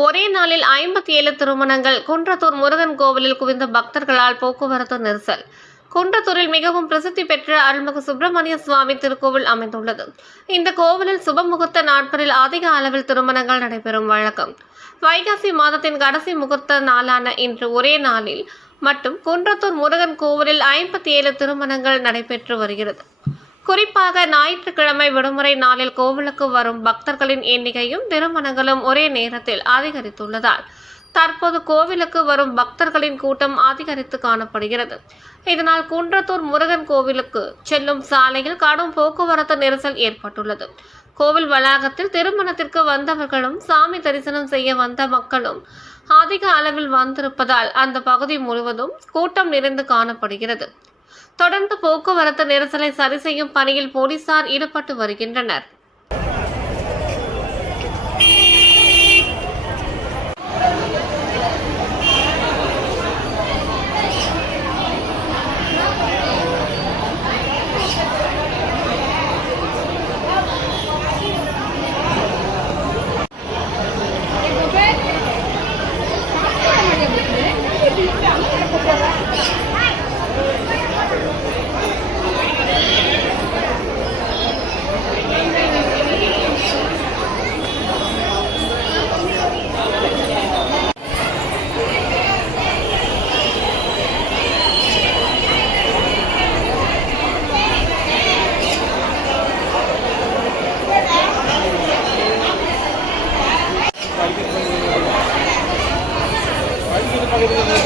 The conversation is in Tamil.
ஒரே நாளில் 57 திருமணங்கள். குன்றத்தூர் முருகன் கோவிலில் குவிந்த பக்தர்களால் போக்குவரத்து நெரிசல். குன்றத்தூரில் மிகவும் பிரசித்தி பெற்ற அருள்மிகு சுப்பிரமணிய சுவாமி திருக்கோவில் அமைந்துள்ளது. இந்த கோவிலில் சுபமுகூர்த்த நாட்களில் அதிக அளவில் திருமணங்கள் நடைபெறும் வழக்கம். வைகாசி மாதத்தின் கடைசி முகூர்த்த நாளான இன்று ஒரே நாளில் மட்டும் குன்றத்தூர் முருகன் கோவிலில் 57 திருமணங்கள் நடைபெற்று வருகிறது. குறிப்பாக ஞாயிற்றுக்கிழமை விடுமுறை நாளில் கோவிலுக்கு வரும் பக்தர்களின் எண்ணிக்கையும் திருமணங்களும் ஒரே நேரத்தில் அதிகரித்துள்ளதால் தற்போது கோவிலுக்கு வரும் பக்தர்களின் கூட்டம் அதிகரித்து காணப்படுகிறது. இதனால் குன்றத்தூர் முருகன் கோவிலுக்கு செல்லும் சாலையில் கடும் போக்குவரத்து நெரிசல் ஏற்பட்டுள்ளது. கோவில் வளாகத்தில் திருமணத்திற்கு வந்தவர்களும் சாமி தரிசனம் செய்ய வந்த மக்களும் அதிக அளவில் வந்திருப்பதால் அந்த பகுதி முழுவதும் கூட்டம் நிறைந்து காணப்படுகிறது. தொடர்ந்து போக்குவரத்து நெரிசலை சரி செய்யும் பணியில் போலீசார் ஈடுபட்டு வருகின்றனர். Gracias.